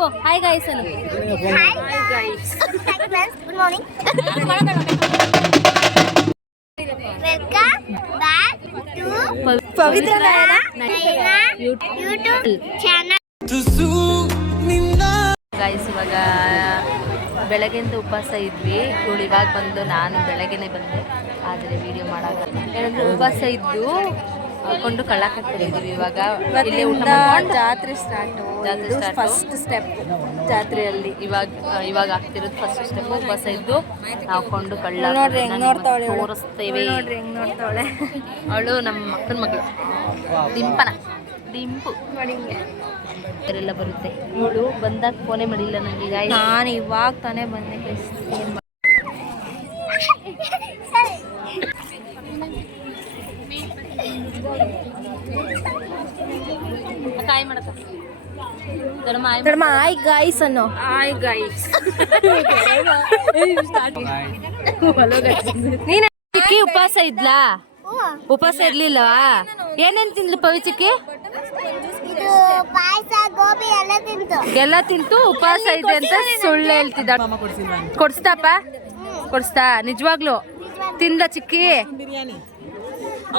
ದಿಂಪು hi guys ಅನ್ನು. Hi guys, good morning, welcome back to Pavithra YouTube channel. Guys ಇವಾಗ ಬೆಳಗ್ಗೆಯಿಂದ ಉಪವಾಸ ಇದ್ವಿ. ಇವಳು ಇವಾಗ ಬಂದು, ನಾನು ಬೆಳಗ್ಗೆನೆ ಬಂದೆ ಆದರೆ ವಿಡಿಯೋ ಮಾಡೋಕ್ಕಲ್ಲ. ಏನಂದ್ರೆ ಉಪವಾಸ ಇದ್ದು ಕೊಂಡು ಕಳ್ಳಾಕಿದ್ದೀವಿ. ಇವಾಗ ಇಲ್ಲೇ ಊಟ ಮಾಡ್ಕೊಂಡು ಜಾತ್ರೆ ಸ್ಟಾರ್ಟು. ಫಸ್ಟ್ ಸ್ಟೆಪ್ ಜಾತ್ರೆಯಲ್ಲಿ ಇವಾಗ ಆಗ್ತಿರೋದು ಫಸ್ಟ್ ಸ್ಟೆಪ್. ಉಪವಾಸ ಇದ್ದು ನಾವು ಕೊಂಡು ಕಳ್ಳ ನೋಡ್ರಿ ಹೆಂಗ್ ನೋಡ್ತಾವಳೆ ತೋರಿಸ್ತೇವೆ. ನೋಡ್ರಿ ಹೆಂಗ್ ನೋಡ್ತಾವಳೆ. ಅವಳು ನಮ್ಮ ಅಕ್ಕನ ಮಗಳು ದಿಂಪು ಎಲ್ಲ ಬರುತ್ತೆ. ಇವಳು ಬಂದಾಗ ಫೋನೇ ಮಾಡಿಲ್ಲ ನನಗೆ. ನಾನು ಇವಾಗ ತಾನೇ ಬಂದೆ. ಕಾಯಿ ಮಾಡತ್ತ ಹಾಯ್ ಗಾಯ್ಸ್ ಅನ್ನೋ. Hi guys. ನೀನು ಚಿಕ್ಕಿ ಉಪವಾಸ ಇದ್ಲಾ? ಉಪವಾಸ ಇರ್ಲಿಲ್ಲವಾ? ಏನೇನ್ ತಿಂದ್ಲು ಪವಿಚಿಕ್ಕಿ? ಇದು ಪಾಯಸ, ಗೋಬಿ ಎಲ್ಲ ತಿಂತು ಉಪವಾಸ ಇದೆ ಅಂತ ಸುಳ್ಳು ಹೇಳ್ತಿದ್ದ. ಕೊಡ್ಸ್ತಾಪ? ಕೊಡ್ಸ್ತಾ? ನಿಜವಾಗ್ಲು ತಿಂದ ಚಿಕ್ಕಿ?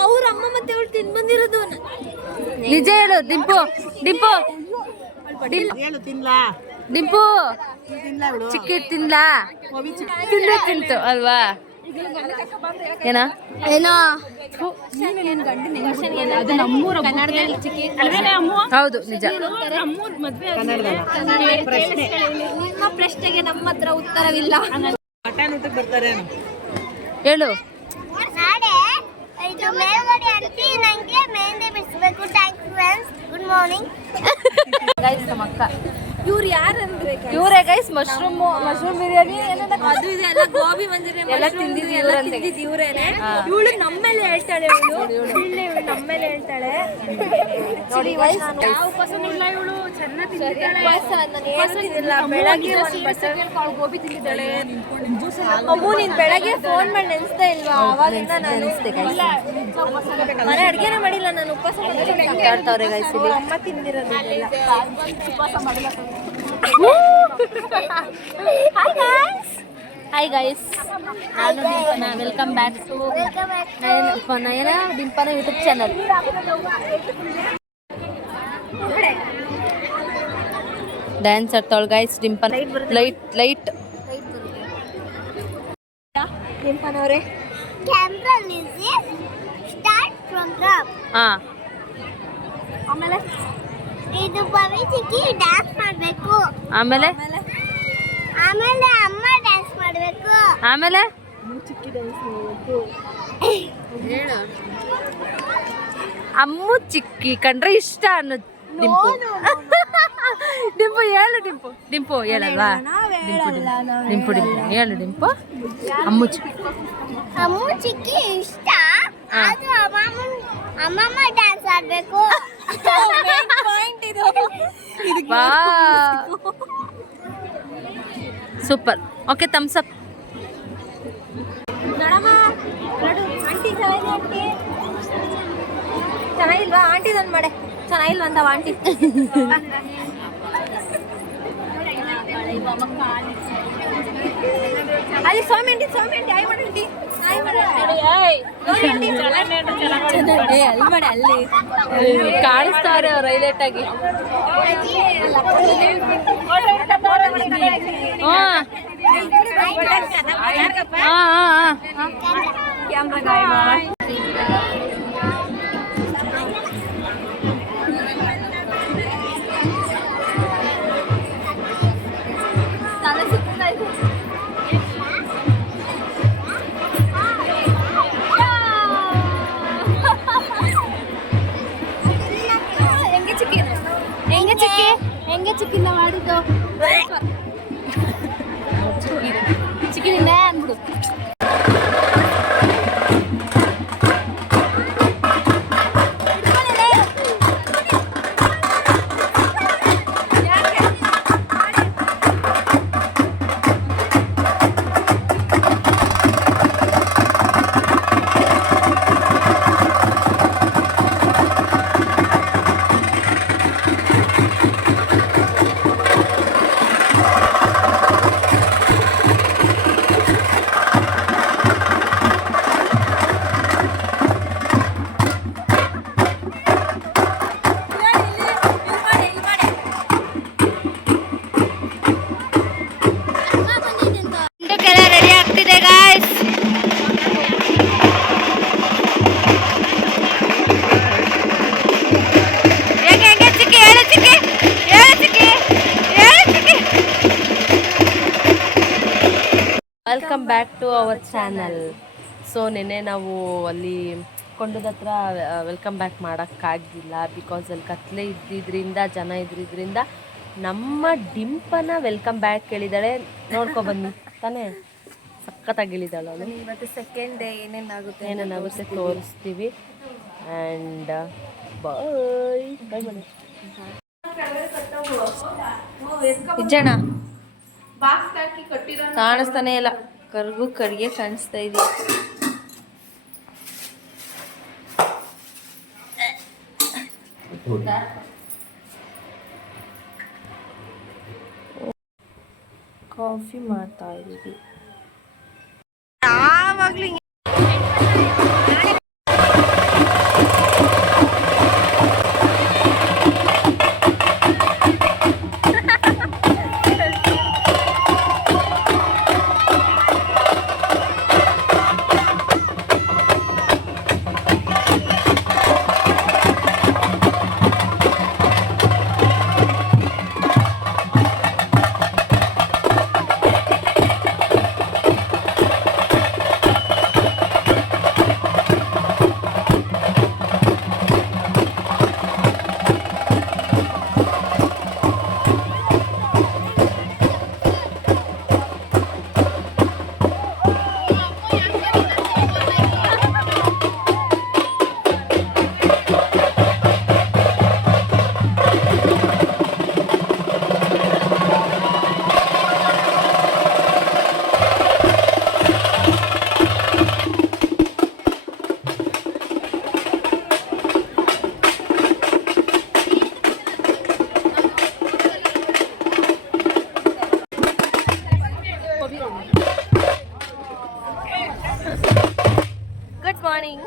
ಅವ್ರ ಅಮ್ಮ ಮತ್ತೆ ಅವಳು ತಿಂದು ಬಂದಿರೋದು. ನಿಜ ಹೇಳು ದಿಂಪು. ಚಿಕ್ಕಿ ತಿನ್ಲಾ? ತಿಂತು ಅಲ್ವಾ? ಏನೋ ಹೌದು ನಿಜ. ನಿಮ್ಮ ಪ್ರಶ್ನೆಗೆ ನಮ್ಮ ಹತ್ರ ಉತ್ತರವಿಲ್ಲ. ಹೇಳು. ನಾಳೆ ಇದು ಮೇಲ್ಗಡೆ ಅಂಟಿ ನಂಗೆ ಮೆಹಂದಿ ಬಿಡಿಸ್ಬೇಕು. Thank you friends, good morning. Guys ನಮ್ಮ ಅಕ್ಕ ಇವ್ರು ಯಾರಂದ್ರೆ ಇವರೇ ಗೈಸ್. ಮಶ್ರೂಮ್ ಬಿರಿಯಾನಿ ಅದು ಇದೆಲ್ಲ ಗೋಬಿ ಮಂಚೂರಿ ಎಲ್ಲ ತಿಂದಿದ್ದು ಇವ್ರೇನೆ. ಇವಳು ನಮ್ಮೇಲೆ ಹೇಳ್ತಾಳೆ. ಇವಳು ನಮ್ಮೇಲೆ ಹೇಳ್ತಾಳೆ. ನೋಡಿ ಬೆಳಗ್ಗೆ ಗೋಬಿ ತಿಂದಿದ್ದಾಳೆ. ಅಮ್ಮು ನೀನ್ ಬೆಳಗ್ಗೆ ಫೋನ್ ಮಾಡಿ ನೆನ್ಸ್ತಾ ಇಲ್ವಾ? ಅವಾಗಿಂದ ನಾನು ಮನೆ ಅಡ್ಗೆನೇ ಮಾಡಿಲ್ಲ ನಾನು. ಉಪವಾಸ ಮಾತಾಡ್ತಾವ್ರೆ ಗೈಸ್ ಇಲ್ಲಿ. ಅಮ್ಮ ತಿಂದಿರೋದಿಲ್ಲ. ಹಾಯ್ ಗೈಸ್, ನಾನು Dimpana. Welcome back to Nayana Dimpana YouTube channel. Dance ಆಡ್ತಾವಳು ಗೈಸ್ ದಿಂಪನ. ಲೈಟ್ ದಿಂಪನವ್ರೆ ಕ್ಯಾಮ್ರಾ ಮ್ಯೂಸಿಕ್ ಸ್ಟಾರ್ಟ್ ಪ್ರೋಗ್ರಾಮ್. ಆಮೇಲೆ ಇದು ಪವಿಚಿಕ್ಕಿ ಡ್ಯಾನ್ಸ್ ಮಾಡಬೇಕು. ಆಮೇಲೆ ಅಮ್ಮ ಡ್ಯಾನ್ಸ್ ಮಾಡಬೇಕು. ಆಮೇಲೆ ಅಮ್ಮು ಚಿಕ್ಕಿ ಕಂಡ್ರೆ ಇಷ್ಟ ಅನ್ನೋ ದಿಂಪು. ದಿಂಪು ಹೇಳಲ್ವಾ? ದಿಂಪು ಹೇಳು ದಿಂಪು. ಅಮ್ಮು ಚಿಕ್ಕಿ ಇಷ್ಟ. ಅದು ಅಮ್ಮಮ್ಮ ಡ್ಯಾನ್ಸ್ ಆಡ್ಬೇಕು. ಸೂಪರ್. Okay, thumbs up. ಚೆನ್ನಾಗಿಲ್ವಾ ಆಂಟಿ? ನನ್ನ ಮಾಡೆ ಚೆನ್ನಾಗಿಲ್ವ ಅಂತವ ಆಂಟಿ? ಅಲ್ಲಿ ಸ್ವಾಮಿ ಆಯ್ ಮಾಡಿ ಅಲ್ಲಿ ಕಾಣಿಸ್ತಾರೆ ಅವ್ರು ಹೈಲೈಟ್ ಆಗಿ. ಹೆಂಗೆ ಚಿಕ್ಕಿಂದ ಮಾಡಿದ್ದು ಚಿಕ್ಕಿನಿಂದ ಅಂದ್ಬಿಡು. Welcome back to our channel. So ನೆನ್ನೆ ನಾವು ಅಲ್ಲಿ ಕೊಂಡದ ಹತ್ರ ವೆಲ್ಕಮ್ ಬ್ಯಾಕ್ ಮಾಡೋಕ್ಕಾಗಿಲ್ಲ, ಬಿಕಾಸ್ ಅಲ್ಲಿ ಕತ್ಲೆ ಇದ್ದಿದ್ದರಿಂದ ಜನ ಇದ್ದಿದ್ದರಿಂದ ನಮ್ಮ ಡಿಂಪನ ವೆಲ್ಕಮ್ ಬ್ಯಾಕ್ ಹೇಳಿದಾಳೆ. ನೋಡ್ಕೊಬನ್ನಿ ತಾನೇ, ಸಖತ್ತಾಗಿ ಹೇಳಿದಾಳೆ ಅವಳು. ಇವತ್ತು ಸೆಕೆಂಡ್ ಡೇ ಏನೇನಾಗುತ್ತೆ ತೋರಿಸ್ತೀವಿ. ಆ್ಯಂಡ್ ಬಾಯ್ ಬಾಯ್ ಮಾಡಿ ಇಜ್ಜಣ್ಣ ಕಾಣಿಸ್ತಾನೆ ಇಲ್ಲ, ಕರ್ಗು ಕರ್ಗೆ ಕಾಣಿಸ್ತಾ ಇದೆಯಾ? ಕಾಫಿ ಮಾಡ್ತಾ ಇದ್ದೀವಿ ಯಾವಾಗ್ಲೂ. Good morning.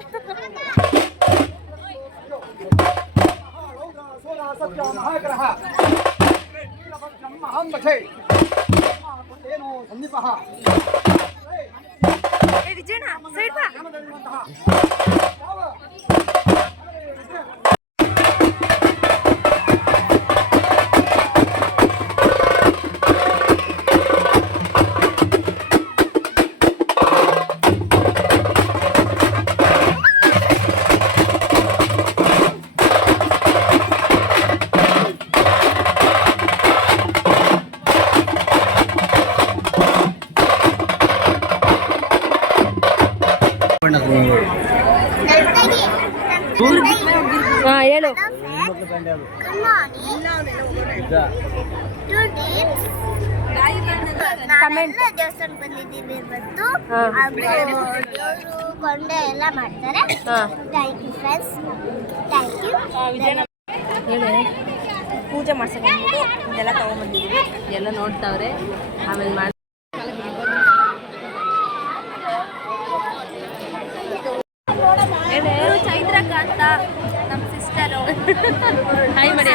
ವಿಜಯಣ್ಣ ಸೈಡ್ ಬಾ. ಹೇಳು. ದೇವಸ್ಥಾನ ಬಂದಿದ್ದೀವಿ ಇವತ್ತು. ದೇವರು ಕೊಂಡೆ ಎಲ್ಲ ಮಾಡ್ತಾರೆ. Thank you friends, thank you. ಹೇಳಿ. ಪೂಜೆ ಮಾಡ್ಸಕ್ಕೆ ಇದೆಲ್ಲ ತಗೊಂಡ್ಬಂದಿದ್ದೀವಿ. ಎಲ್ಲ ನೋಡ್ತಾವ್ರೆ, ಆಮೇಲೆ ಮಾಡಿ. ಚೈತ್ರಕ್ಕ ಅಂತ ನಮ್ಮ ಸಿಸ್ಟರು. ಹಾಯ್ ಮಾಡಿ.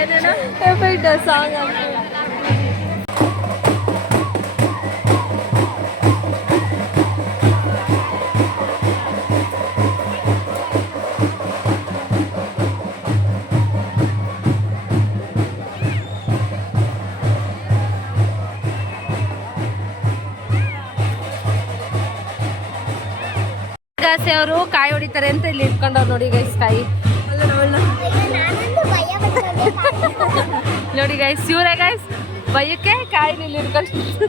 ಏನೇನೋ ಎಫೆಕ್ಟ್ ಸಾಂಗ್ ಅಂತ. ಅವರು ಕಾಯಿ ಹೊಡಿತಾರೆ ಅಂತ ಇಲ್ಲಿ ಇಟ್ಕೊಂಡವ್ರು ನೋಡಿ ಗೈಸ್. ಕಾಯಿ ನೋಡಿ ಗೈಸ್, ಇವರೇ ಗೈಸ್ ಬೈಯಕ್ಕೆ ಕಾಯಿ ಇಲ್ಲಿ ಇಟ್ಕೊಂಡು.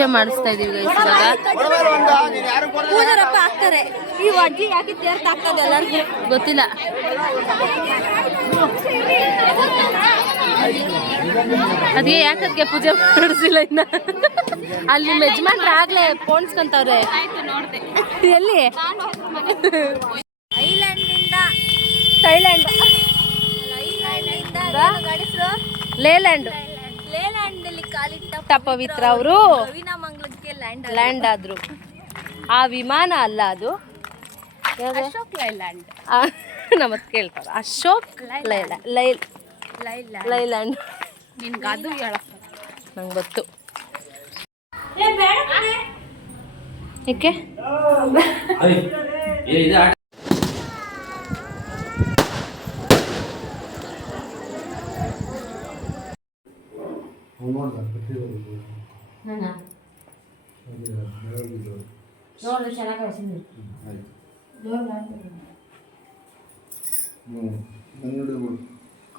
ಪೂಜೆ ಮಾಡಿಸ್ತಾ ಇದೀವಿ ಗೈಸ್ ಇವಾಗ. ಪೂಜಾರಪ್ಪ ಹಾಕ್ತಾರೆ. ಈ ಅಜ್ಜಿ ಯಾಕೆ ತೇರ್ತ ಹಾಕ್ತದೆ ಎಲ್ಲರಿಗೂ ಗೊತ್ತಿಲ್ಲ. ಅದೇ ಯಾಕೆ ಪೂಜೆ ಮಾಡಿಸಿಲ್ಲ ಇನ್ನ. ಅಲ್ಲಿ ನಿಮ್ಮ ಯಜಮಾನ್ರು ಆಗ್ಲೇ ಪೋಣಿಸ್ಕೊಂತವ್ರೆ. ಎಲ್ಲಿ? ಥೈಲ್ಯಾಂಡ್ ಲೇಲ್ಯಾಂಡ್ ಅಲ್ಲಿ ಕಾಲಿಟ್ಟ ಪವಿತ್ರ ಅವರು ಮಂಗ್ಲಕ್ಕೆ ಲ್ಯಾಂಡ್ ಆದ್ರು. ಆ ವಿಮಾನ ಅಲ್ಲ ಅದು, ಅಶೋಕ್ ಲೈಲ್ಯಾಂಡ್. ನಮ್ಮತ್ ಕೇಳ್ತಾರ ಅಶೋಕ್ ಲೈಲ್ಯಾಂಡ್. ನಿನ್ಗೆ ಅದು ಹೇಳ ನಂಗೆ ಗೊತ್ತು. ಏಕೆ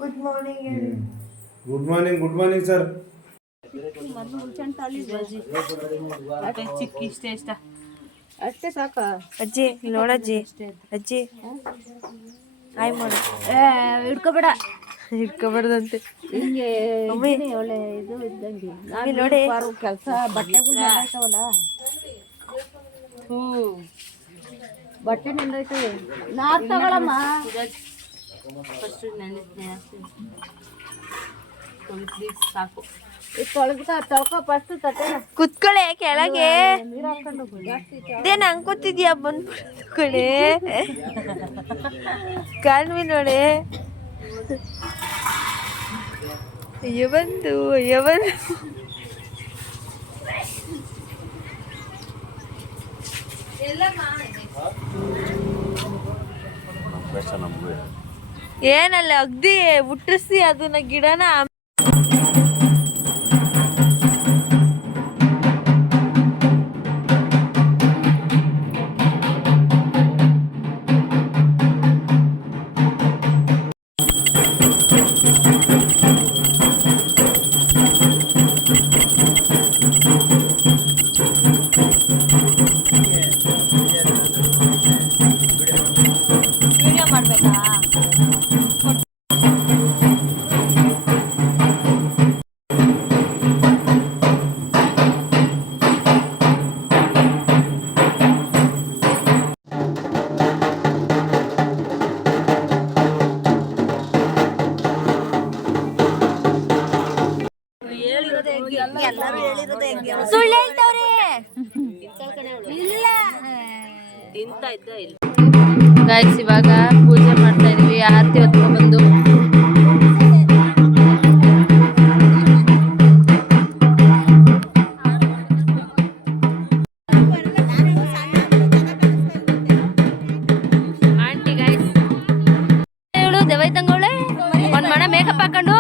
good morning. Good morning, good morning sir. ಅಷ್ಟೇ ಸಾಕ ಅಜ್ಜಿ ನೋಡಜ್ಜಿ, ಅಜ್ಜಿ ಹಾಯ್ ಮಾಡು. ಹಿಡ್ಕೋಬೇಡ, ಹಿಡ್ಕೊಬಾರ್ದಂತೆ. ಹಿಂಗೆ ಒಳ್ಳೆ ಇದು ಇದ್ದಂಗೆ ನೋಡಿ ಕೆಲಸ ಬಟ್ಟೆಗಳು ನೆಂದಾಯ್ತವಲ್ಲ. ಬಟ್ಟೆ ನೆಂದಾಯ್ತವೆ. ನಾರ್ ತಗೊಳಮ್ಮ. ಫಸ್ಟ್ ಸಾಕು. ತೊಳ್ಕೊ ಫಸ್ಟ್ ತಟ್ಟೆ. ಕುತ್ಕೊಳ್ಳೆ ಕೆಳಗೆ. ಇದೇನು ಹಂಗ್ ಕೂತಿದ್ಯಾ? ಬಂದ್ಬಿಡೋದು ಕಡೆ ಕಾಣ್ವಿ ನೋಡಿ. ಅಯ್ಯೋ ಬಂತು, ಅಯ್ಯೋ ಬಂತು. ಏನಲ್ಲ ಅಗ್ದಿ ಹುಟ್ಟಿಸಿ ಅದನ್ನ ಗಿಡನ. ಸುಳ್ಳು ಹೇಳ್ತವ್ರೆ. ಇಲ್ಲ ಗಾಯ್ಸ್ ಇವಾಗ ಪೂಜೆ ಮಾಡ್ತಾ ಇದೀವಿ. ಆರತಿ ಹೊತ್ಕೊಂಡ್ ಬಂದು ಆಂಟಿ ಗೈಸ್ ಇವಳು ದೇವೈತಂಗವಳೆ ಒಂದ್ ಮಣ ಮೇಕಪ್ ಹಾಕೊಂಡು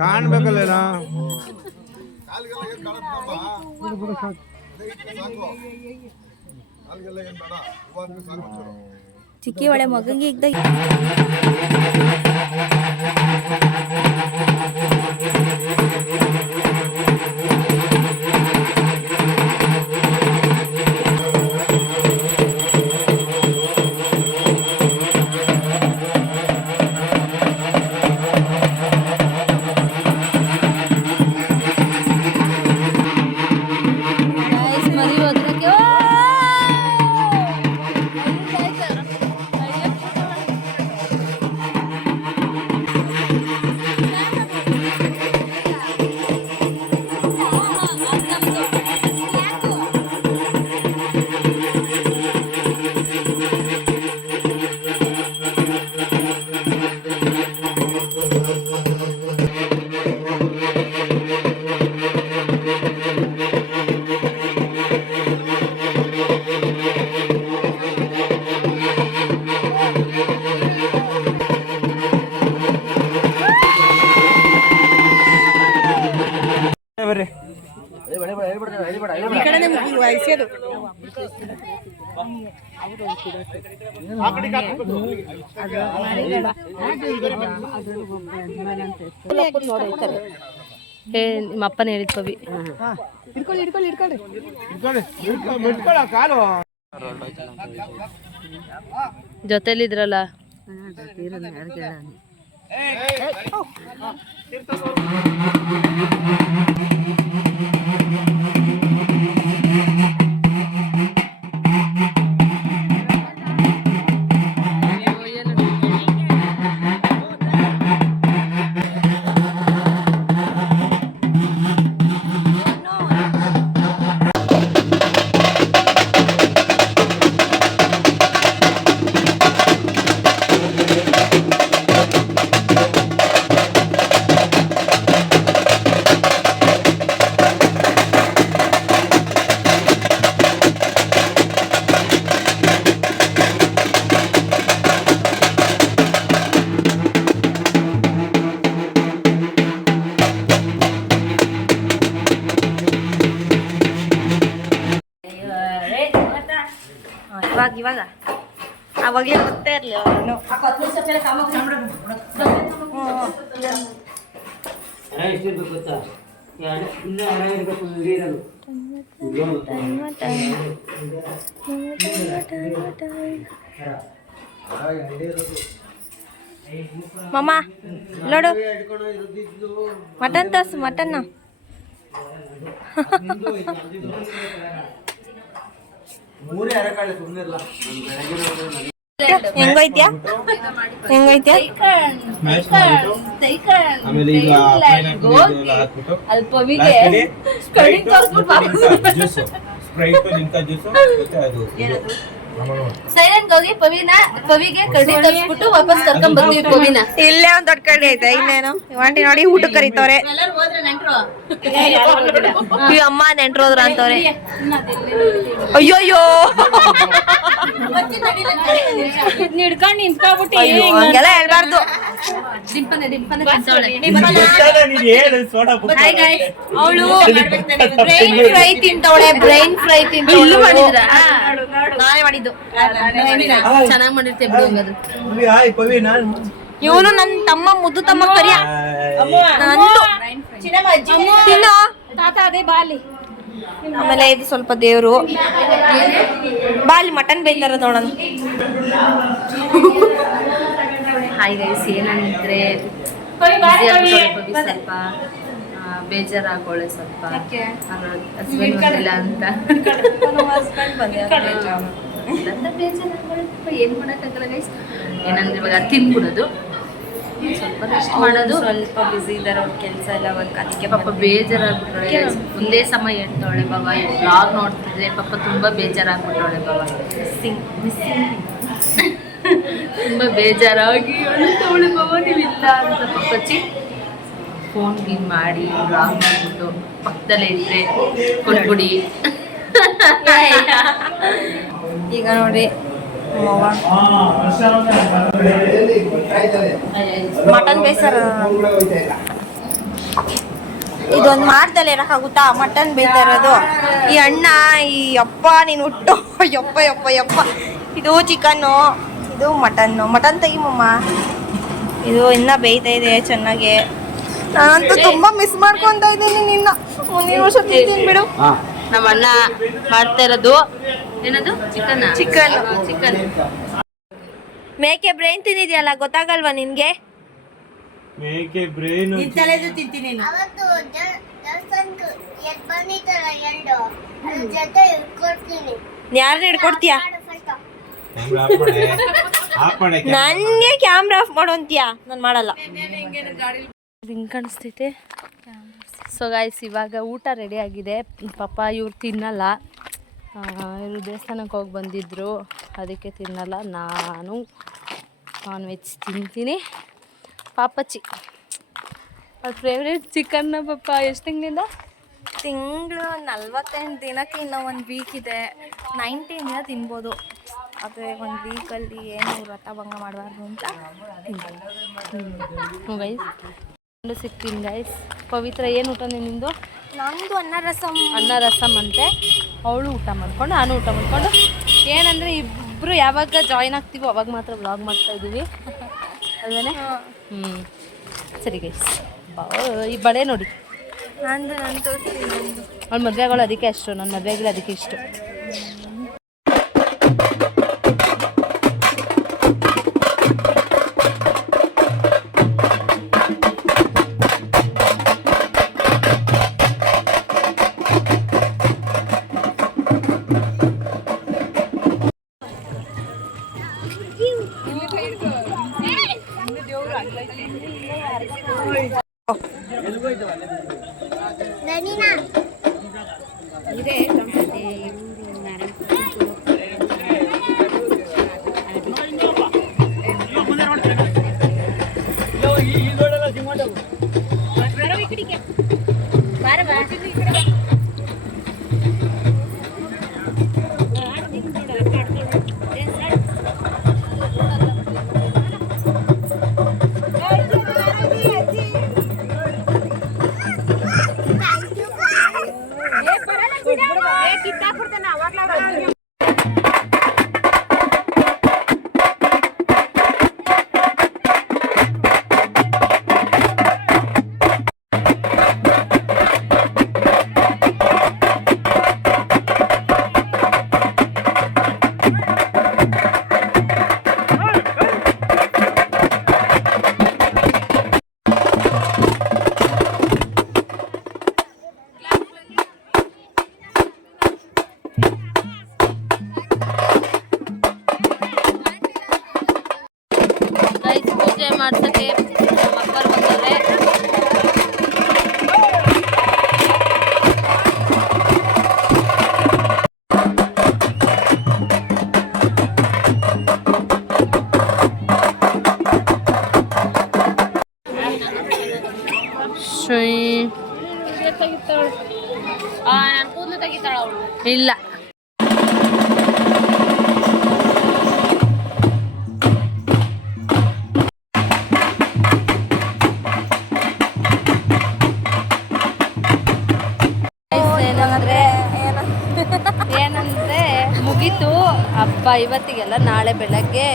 ಕಾಣ್ಬೇಕಲ್ಲ. ಚಿಕ್ಕಿ ಒಳ್ಳೆ ಮಗಂಗೆ ಇದ್ದಾಗ ಬರ್ರಿ ಈ ಕಡೆನೇ ಮುಗಿ ವಯಸ್ಸೇದು ಏ ನಿಮ್ಮ ಅಪ್ಪನ ಹೇಳಿದ್ ಪವಿ ಜೊತೆಲಿದ್ರಲ್ಲ ಇವಾಗ ಅವಾಗಲೇ ಗೊತ್ತೇ ಇರಲಿಲ್ಲ ನಾನು ಮಮ್ಮ ನೋಡು ಮಟನ್ ತೋರ್ಸು ಮಟನ್ ಹೆಂಗೈತ್ಯಾ ಹೆಂಗೈತ್ಯಾ ಆಮೇಲೆ ಈಗ ಅಲ್ಲಿ ಪವಿಗೆ ಸ್ಪ್ರೈಟ್ ಲಿಂಕ ಜ್ಯೂಸ್ ಮತ್ತೆ ಅದು ಸೈಲೆಂಟ್ ಹೋಗಿ ಪವಿಗೆ ಕಡಿ ತರಿಸ್ಬಿಟ್ಟು ವಾಪಸ್ ಕರ್ಕೊಂಡ್ ಬರ್ತೀವಿ ಪವಿನ. ಇಲ್ಲೇ ಒಂದ್ ದೊಡ್ಡ ಕಡೆ ಐತೆ ಇನ್ನೇನು ಇವಾಂಟಿ ನೋಡಿ ಊಟ ಕರೀತವ್ರೆ ಈ ಅಮ್ಮ ನೆಂಟ್ರು ಹೋದ್ರ ಅಂತವ್ರೆ ಅಯ್ಯೋಯ್ಯೋ ಹಂಗೆಲ್ಲ ಹೇಳ್ಬಾರ್ದು ಅವಳು ಬ್ರೈನ್ ಫ್ರೈ ತಿಂತವಳೆ ನಾನೇ ಮಾಡಿದ್ದು ಚೆನ್ನಾಗ್ ಮಾಡಿರ್ತೇವೆ ಬಿಡು ಹಂಗಾದ್ರೆ. ಇವನು ನನ್ನ ತಮ್ಮ ಮುದ್ದು ತಮ್ಮ ಕರಿಯ ಆಮೇಲೆ ಇದು ಸ್ವಲ್ಪ ದೇವ್ರು ಬಾಲಿ ಮಟನ್ ಬೇಯ್ತಾರ ನೋಡೋಣ. ಹಾಯ್ ಗೈಸ್, ಏನಂದ್ರೆ ಸ್ವಲ್ಪ ಬೇಜಾರಾಗೋಳೆ ಸ್ವಲ್ಪ ಹಸ್ಬೆಂಡ್ ಬಂದಿಲ್ಲ ಅಂತ ಬೇಜಾರಾಗೋಳೆ. ಏನ್ ಮಾಡಕ್ಕಾಗಲ್ಲ ಗೈಸ್. ಏನಂದ್ರೆ ಇವಾಗ ತಿನ್ಬಿಡೋದು, ಸ್ವಲ್ಪ ರೆಸ್ಟ್ ಮಾಡೋದು. ಸ್ವಲ್ಪ ಬಿಸಿ ಇದಾರೆ ಅವ್ರ ಕೆಲಸ ಎಲ್ಲ ಅದಕ್ಕೆ ಪಾಪ ಬೇಜಾರಾಗ್ಬಿಟ್ಟವಳೆ. ಒಂದೇ ಸಮಯ ಹೇಳ್ತಾವಳೆ ಬಾಬಾ ಬ್ಲಾಗ್ ನೋಡ್ತಿದ್ರೆ ಪಾಪ ತುಂಬಾ ಬೇಜಾರಾಗ್ಬಿಟ್ಟವಳೆ ಬಾಬಾ. ತುಂಬಾ ಬೇಜಾರಾಗಿ ಅಳ್ತಾವಳೆ ಬಾಬಾ ನೀವಿಲ್ಲ ಅಂತ. ಪಪ್ಪಚ್ಚಿ ಫೋನ್ ಗೀನ್ ಮಾಡಿ ಬ್ಲಾಗ್ ಮಾಡ್ಬಿಟ್ಟು ಪಕ್ಕದಲ್ಲೇ ಇದ್ರೆ ಕೊಟ್ಬಿಡಿ. ಈಗ ನೋಡಿ ಮಟನ್ ಬೇಯಿಸಾರ ಇದೊಂದು ಮಾಡ್ದಲ್ಲ ಇರೋಕ್ಕಾಗುತ್ತಾ? ಮಟನ್ ಬೇಯ್ತಾ ಇರೋದು ಈ ಅಣ್ಣ ಈ ಅಪ್ಪ ನೀನು ಹುಟ್ಟು ಯಪ್ಪ ಯಪ್ಪ ಯಪ್ಪ. ಇದು ಚಿಕನ್ನು, ಇದು ಮಟನ್ ತೆಗಿಮಮ್ಮ. ಇದು ಇನ್ನೂ ಬೇಯ್ತಾ ಇದೆ ಚೆನ್ನಾಗಿ. ನಾನಂತೂ ತುಂಬಾ ಮಿಸ್ ಮಾಡ್ಕೊಂತ ಇದ್ದೀನಿ ನಿನ್ನ. ಮುಂದಿನ ವರ್ಷ ತಿಂತೀನಿ ಬಿಡು. ನಮ್ಮ ಅಣ್ಣ ಮಾಡ್ತಾ ಇರೋದು ಏನದು ಚಿಕನ್. ಮೇಕೆ ಬ್ರೈನ್ ತಿಂದಿದ್ಯಲ್ಲ, ಗೊತ್ತಾಗಲ್ವಾ ನಿನ್ಗೆ? ಮೇಕೆ ಬ್ರೇನ್ ತಿಂತೀನಿ ಅವತ್ತು ದೇವಸ್ಥಾನಕ್ಕೆ ಎದ್ದು ಬಂದಿತ್ತಲ್ಲ ಎರಡು ಅದ್ರ ಜೊತೆ ಇಟ್ಕೊಡ್ತೀನಿ. ಯಾರನ್ನ ಹಿಡ್ಕೊಡ್ತೀಯಾ? ಫಸ್ಟ್ ನನಗೆ ಕ್ಯಾಮ್ರಾ ಆಫ್ ಮಾಡು ಅಂತೀಯಾ? ನಾನು ಮಾಡಲ್ಲ. ಹಿಂಗೆ ಕಾಣಿಸ್ತೈತೆ. ಸೊ ಗಾಯ್ಸ್, ಇವಾಗ ಊಟ ರೆಡಿ ಆಗಿದೆ. ಪಾಪ ಇವ್ರು ತಿನ್ನಲ್ಲ, ಇವರು ದೇವಸ್ಥಾನಕ್ಕೆ ಹೋಗಿ ಬಂದಿದ್ದರು, ಅದಕ್ಕೆ ತಿನ್ನಲ್ಲ. ನಾನು ನಾನ್ ವೆಜ್ ತಿಂತೀನಿ. ಪಾಪಚ್ಚಿ ಅವ್ರ ಫೇವ್ರೇಟ್ ಚಿಕನ್ನ ಪಾಪ. ಎಷ್ಟು ತಿಂಗಳಿಂದ? ತಿಂಗಳು 48 ದಿನಕ್ಕೆ ಇನ್ನೂ 1 ವೀಕ್ ಇದೆ. 19 ದಿನ ತಿನ್ಬೋದು. ಆದರೆ 1 ವೀಕಲ್ಲಿ ಏನು ವ್ರತ ಭಂಗ ಮಾಡಬಾರ್ದು ಅಂತ ಗೈಸ್ ಸಿಗ್ತೀನಿ ಗೈಸ್. ಪವಿತ್ರ ಏನು ಊಟ ನಿಂದು? ನಂದು ಅನ್ನ ರಸಮ್ ಅಂತೆ. ಅವಳು ಊಟ ಮಾಡ್ಕೊಂಡು ನಾನು ಊಟ ಮಾಡ್ಕೊಂಡು ಏನಂದರೆ ಇಬ್ಬರು ಯಾವಾಗ ಜಾಯ್ನ್ ಆಗ್ತೀವೋ ಅವಾಗ ಮಾತ್ರ ವ್ಲಾಗ್ ಮಾಡ್ತಾ ಇದ್ದೀವಿ ಅಲ್ವೇ? ಸರಿ ಗೈಸ್, ಈ ಬಳೆ ನೋಡಿ, ನಂದು ನಾನು ತೋರಿಸ್ತೀನಿ. ನಂದು ಅವಳ ಮದುವೆಗಳು ಅದಕ್ಕೆ ಅಷ್ಟು, ನನ್ನ ಮದುವೆಗಳು ಅದಕ್ಕೆ ಇಷ್ಟು. ನನಿನಾ ಪೂಜೆ ಮಾಡ್ಸಕ್ಕೆ ನಮ್ಮ ಅಪ್ಪರು ಬಂದವ್ರೆ. ಇಲ್ಲ ಏನಂದ್ರೆ ಮುಗೀತು ಹಬ್ಬ ಇವತ್ತಿಗೆಲ್ಲ. ನಾಳೆ ಬೆಳಗ್ಗೆ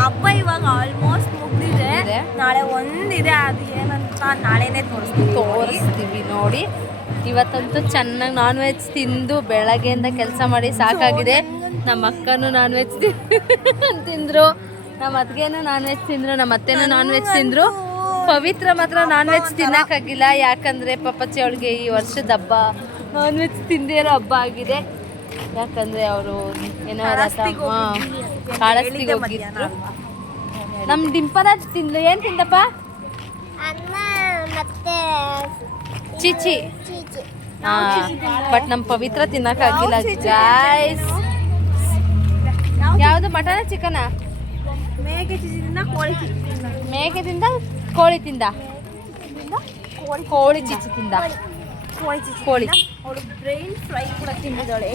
ಹಬ್ಬ ಇವಾಗ ಆಲ್ಮೋಸ್ಟ್ ಮುಗ್ದಿದೆ. ನಾಳೆ ಒಂದಿದೆ, ಅದು ಏನಂತ ನಾಳೆನೇ ತೋರಿಸ್ತೀವಿ ನೋಡಿ. ಇವತ್ತಂತೂ ಚೆನ್ನಾಗಿ ನಾನ್ ವೆಜ್ ತಿಂದು ಬೆಳಗ್ಗೆಯಿಂದ ಕೆಲಸ ಮಾಡಿ ಸಾಕಾಗಿದೆ. ನಮ್ಮ ಅಕ್ಕನೂ ನಾನ್ ವೆಜ್ ತಿಂದ್ರು, ನಮ್ಮ ಅತ್ತಿಗೆನೂ ನಾನ್ ವೆಜ್ ತಿಂದ್ರು, ನಮ್ಮ ಅತ್ತೆನೂ ನಾನ್ ವೆಜ್ ತಿಂದ್ರು. ಪವಿತ್ರ ಮಾತ್ರ ನಾನ್ ವೆಜ್ ತಿನ್ನೋಕ್ಕಾಗಿಲ್ಲ, ಯಾಕಂದರೆ ಪಾಪಚ್ಚಿ ಅವಳಿಗೆ ಈ ವರ್ಷದ ಹಬ್ಬ ನಾನ್ ವೆಜ್ ತಿಂದೇ ಇರೋ ಹಬ್ಬ ಆಗಿದೆ. ಯಾಕಂದರೆ ಅವರು ಏನೋ ಕಾಳಸ್ತಿಗೆ ಹೋಗಿದ್ರು. ನಮ್ಮ ಡಿಂಪರಾಜ್ ತಿಂದು ಏನು ತಿಂದಪ್ಪ? ಅನ್ನ ಮತ್ತೆ ಚಿಚಿ. ಬಟ್ ನಮ್ಮ ಪವಿತ್ರ ತಿನ್ನಕ್ಕಾಗಿಲ್ಲ ಗಾಯ್ಸ್. ಯಾವುದು ಮಟನ ಚಿಕನ? ಮೇಕೆ ತಿಂದ, ಕೋಳಿ ತಿಂದ, ಕೋಳಿ ಚಿಚಿ ತಿಂದ, ಕೋಳಿ. ಅವಳು ಬ್ರೈನ್ ಫ್ರೈ ಕೂಡ ತಿಂದಿದ್ದಾಳೆ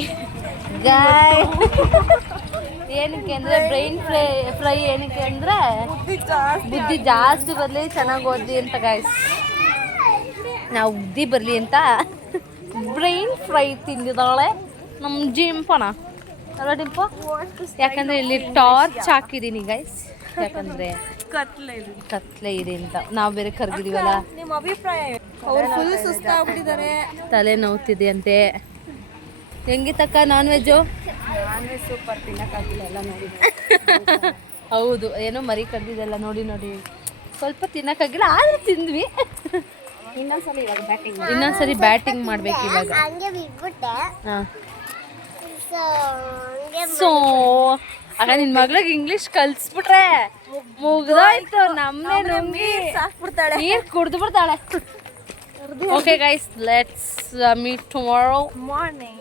ಏನಕ್ಕೆ ಅಂದರೆ ಬ್ರೈನ್ ಫ್ರೈ ಏನಕ್ಕೆ ಅಂದರೆ ಬುದ್ಧಿ ಜಾಸ್ತಿ ಬರಲಿ, ಚೆನ್ನಾಗಿ ಓದಿ ಅಂತ ಗಾಯ್ಸ್. ನಾವು ಬುದ್ಧಿ ಬರಲಿ ಅಂತ ಬ್ರೈನ್ ಫ್ರೈ ತಿಂದಿದ್ದಾಳೆ ನಮ್ಮ ಜಿಂಪಣ ಅಲ್ಲ ಡಿಂಪು. ಯಾಕಂದರೆ ಇಲ್ಲಿ ಟಾರ್ಚ್ ಹಾಕಿದ್ದೀನಿ ಗೈಸ್, ಯಾಕಂದರೆ ಕತ್ಲೆ ಇದೆ ಅಂತ. ನಾವು ಬೇರೆ ಕರ್ಗಿದೀವಲ್ಲ. ನಿಮ್ಮ ಅಭಿಪ್ರಾಯ? ಅವ್ರು ಫುಲ್ ಸುಸ್ತಾಗ್ಬಿಟ್ಟಿದ್ದಾರೆ, ತಲೆ ನೋವ್ತಿದೆ ಅಂತೆ. ಹೆಂಗಿತ್ತಕ್ಕ ನಾನ್ ವೆಜ್ಜು? ಸೂಪರ್, ತಿನ್ನಕ್ಕಾಗಿಲ್ಲ ಎಲ್ಲ ನೋಡಿ. ಹೌದು, ಏನೋ ಮರಿ ಕಡ್ದಿದ್ದೆಲ್ಲ ನೋಡಿ ನೋಡಿ ಸ್ವಲ್ಪ ತಿನ್ನಕ್ಕಾಗಿಲ್ಲ, ಆದರೂ ತಿಂದ್ವಿ. ಇನ್ನೊಂದ್ಸರಿ ಬ್ಯಾಟಿಂಗ್ ಮಾಡ್ಬೇಕು ಇವಾಗ. ಹಂಗೆ ಬಿಟ್ಬಿಟ್ಟೆ. ಹಾಂ, ಸೊ ಆಗ ನಿನ್ನ ಮಗಳಿಗೆ ಇಂಗ್ಲೀಷ್ ಕಲಿಸ್ಬಿಟ್ರೆ ಮುಗ್ದೋಯ್ತು. ನಮ್ಮನೆ ನುಂಗಿ ಸಾಕ್ಬಿಡ್ತಾಳೆ, ನೀರು ಕುಡ್ದು ಬಿಡ್ತಾಳೆ. Okay guys, let's meet tomorrow morning.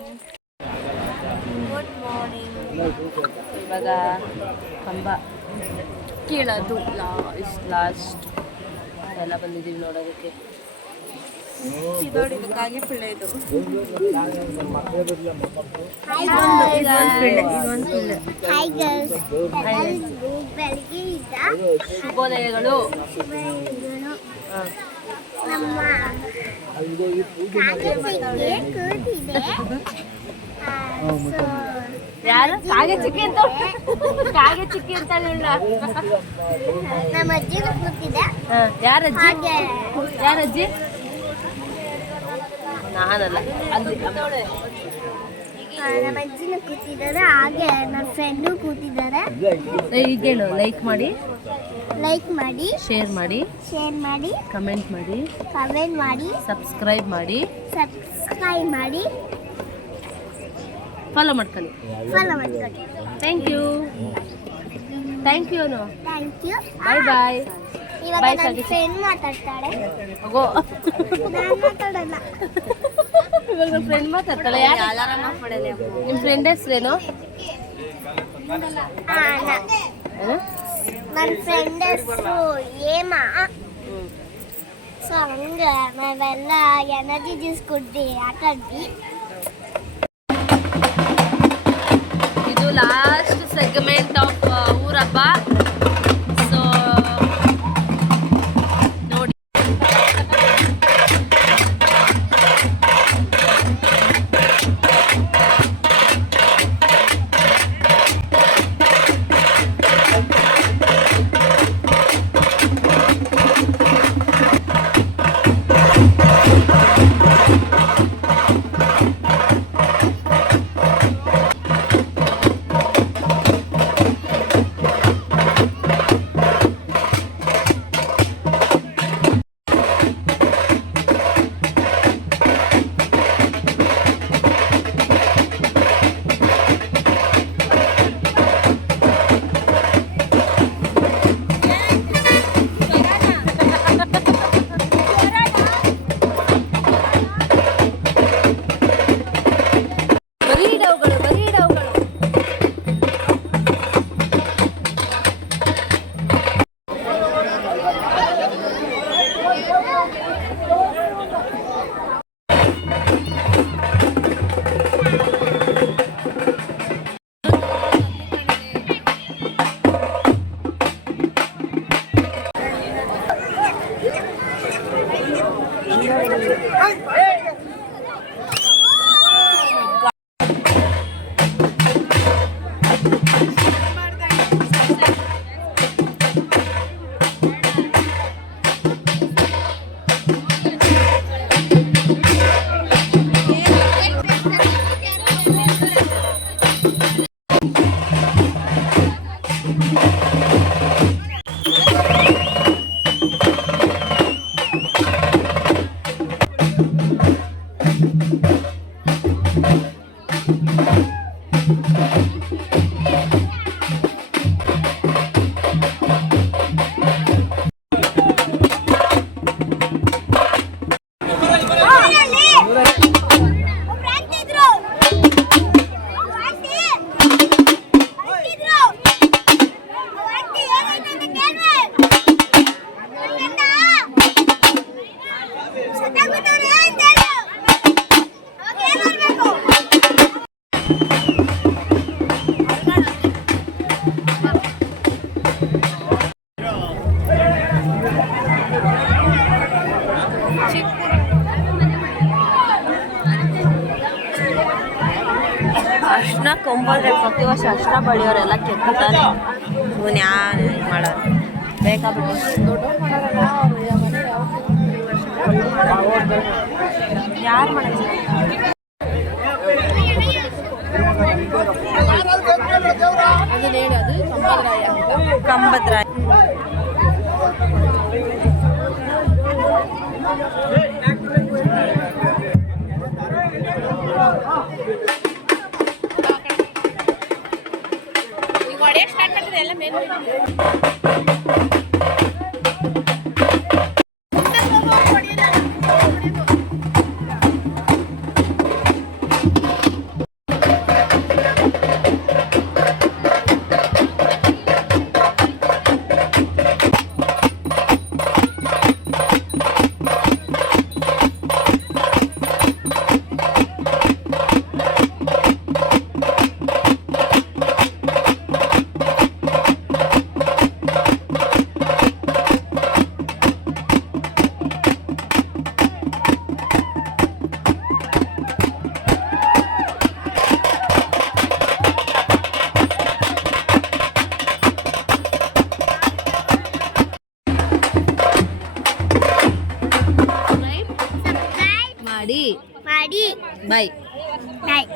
Good morning. ಇವಾಗ ಕಂಬ ಕೀಳೋದು ಲಾಸ್ಟ್ ಎಲ್ಲ ಬಂದಿದ್ದೀವಿ ನೋಡೋದಕ್ಕೆ. ಇದೋಡಿ ಕಾಗೆ ಪಿಳ್ಳೆ ಇದು. ಹಾಯ್ ಗರ್ಲ್ಸ್, ಬೆಳಗ್ಗೆ ಇದ್ದ ಶುಭೋದಯಗಳು. ನಮ್ಮ ಕಾಗಚಿಕ್ಕೆ ಕೂತಿದೆ. ಯಾರು ಕಾಗೆ ಚಿಕ್ಕಿ ಅಂತ ಕಾಗೆ ಚಿಕ್ಕಿ ಅಂತ ಹೇಳ. ನಮ್ಮ ಅಜ್ಜಿನೂ ಕೂತಿದೆ. ಯಾರಜ್ಜಿ ಹಾಗೆ ಯಾರಜ್ಜಿ? ನಾನಲ್ಲ ಅಲ್ಲಿ ನಮ್ಮ ಅಜ್ಜಿನೂ ಕೂತಿದ್ದಾರೆ. ಹಾಗೆ ನನ್ನ ಫ್ರೆಂಡು ಕೂತಿದ್ದಾರೆ. ಈಗ ಹೇಳು, ಲೈಕ್ ಮಾಡಿ, ಲೈಕ್ ಮಾಡಿ, ಶೇರ್ ಮಾಡಿ, ಕಮೆಂಟ್ ಮಾಡಿ, ಸಬ್ಸ್ಕ್ರೈಬ್ ಮಾಡಿ, ಫಾಲೋ ಮಾಡ್ಕೊಳ್ಳಿ. Thank you thank you. Bye bye. ಇವಾಗ Bye, ನನ್ನ Sadhika. ಫ್ರೆಂಡ್ ಮಾತಾಡ್ತಾಳೆ. ಹೋಗೋ. ನಾನು ಮಾತಾಡಲ್ಲ. ಇವಾಗ ನಮ್ಮ ಫ್ರೆಂಡ್ ಮಾತಾಡ್ತಾಳೆ. ನಿಮ್ಮ ಫ್ರೆಂಡ್ ಹೆಸರೇನು? ನನ್ನ ಫ್ರೆಂಡ್ ಹೆಸರು ಹೇಮಾ. ಸೊ ಹಂಗೆ ನಾವೆಲ್ಲ ಎನರ್ಜಿ ಜ್ಯೂಸ್ ಕುಡ್ದು ಆಟಾಡ್ವಿ. ಇದು ಲಾಸ್ಟ್ ಸೆಗ್ಮೆಂಟ್ ಆಫ್ ಊರಬ್ಬ. ಸೊ ನೋಡಿ, ಬರೀ ಡೌಗಳು. ಅರ್ಶಿನ ಕೊಂಬಂದ್ರೆ ಪ್ರತಿ ವರ್ಷ ಅರ್ಶಿನ ಬಳಿಯೋರೆಲ್ಲ ಕೆತ್ತಾರೆ. ಇವನ್ ಯಾರು ಮಾಡೋದು ಬೇಕಾಗ್ಬಿಟ್ಟು ಯಾರು ಮಾಡೋದು? ಕಂಬದ್ರಾಯ. ಮಾಡಿ ಬಾಯ್ ಬಾಯ್